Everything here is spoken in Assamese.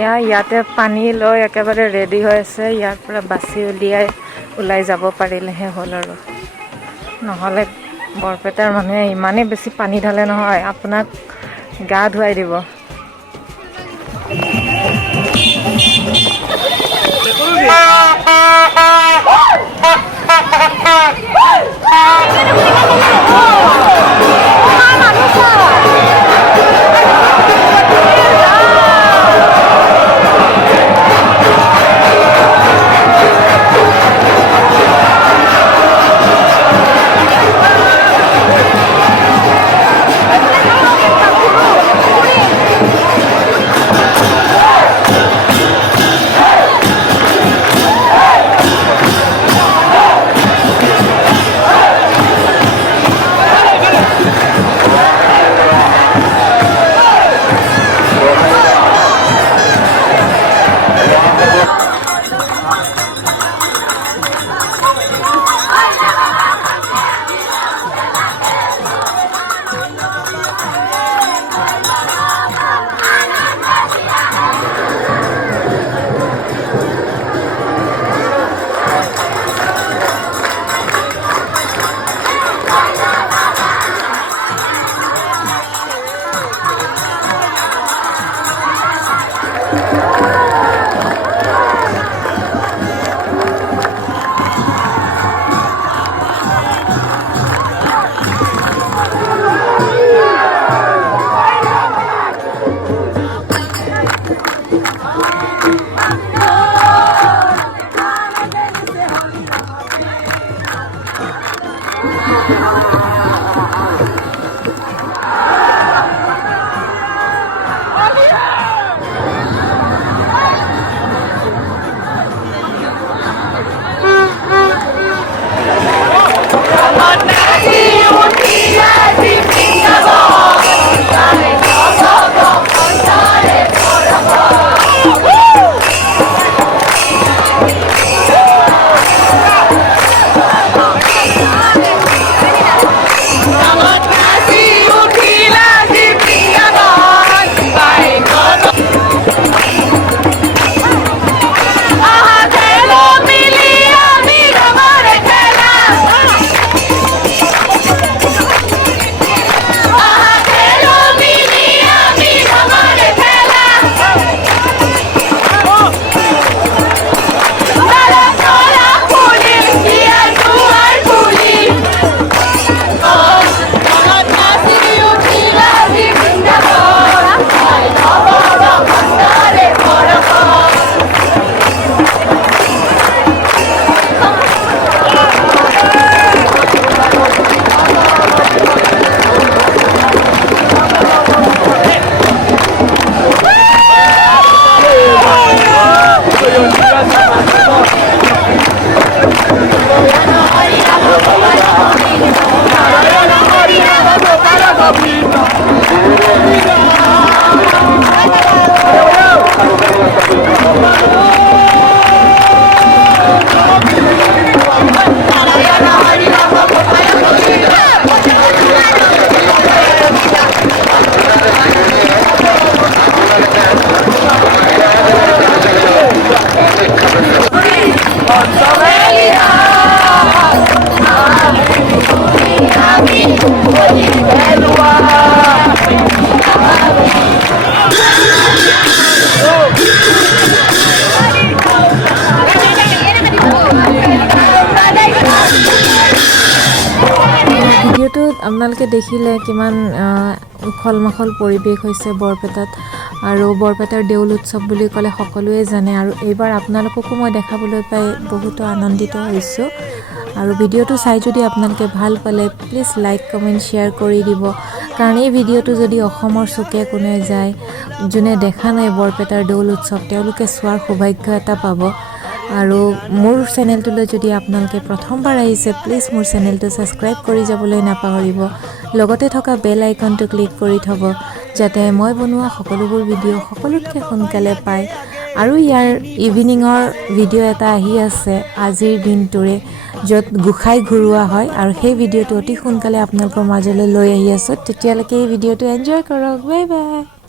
ইয়াতে পানী লৈ একেবাৰে ৰেডি হৈ আছে ইয়াৰ পৰা বাছি ওলাই যাব পাৰিলেহে হ'ল আৰু নহ'লে বৰপেটাৰ মানুহে ইমানেই বেছি পানী ঢালে নহয় আপোনাক গা ধুৱাই দিব আপোনালোকে দেখিলে কিমান উখল মাখল পৰিৱেশ হৈছে বৰপেটাত আৰু বৰপেটাৰ দেউল উৎসৱ বুলি ক'লে সকলোৱে জানে আৰু এইবাৰ আপোনালোককো মই দেখাবলৈ পাই বহুতো আনন্দিত হৈছোঁ আৰু ভিডিঅ'টো চাই যদি আপোনালোকে ভাল পালে প্লিজ লাইক কমেণ্ট শ্বেয়াৰ কৰি দিব কাৰণ এই ভিডিঅ'টো যদি অসমৰ চুকে কোণে যায় যোনে দেখা নাই বৰপেটাৰ দেউল উৎসৱ তেওঁলোকে চোৱাৰ সৌভাগ্য এটা পাব আৰু মোৰ চেনেলটোলৈ যদি আপোনালোকে প্ৰথমবাৰ আহিছে প্লিজ মোৰ চেনেলটো সাবস্ক্ৰাইব কৰি যাবলৈ নাপাহৰিব লগতে থকা বেল আইকনটো ক্লিক কৰি থব যাতে মই বনোৱা সকলোবোৰ ভিডিঅ' সকলোতকৈ সোনকালে পায় আৰু ইয়াৰ ইভিনিঙৰ ভিডিঅ' এটা আহি আছে আজিৰ দিনটোৰে য'ত গুখাই ঘূৰোৱা হয় আৰু সেই ভিডিঅ'টো অতি সোনকালে আপোনালোকৰ মাজলৈ লৈ আহি আছোঁ তেতিয়ালৈকে এই ভিডিঅ'টো এনজয় কৰক বাই বাই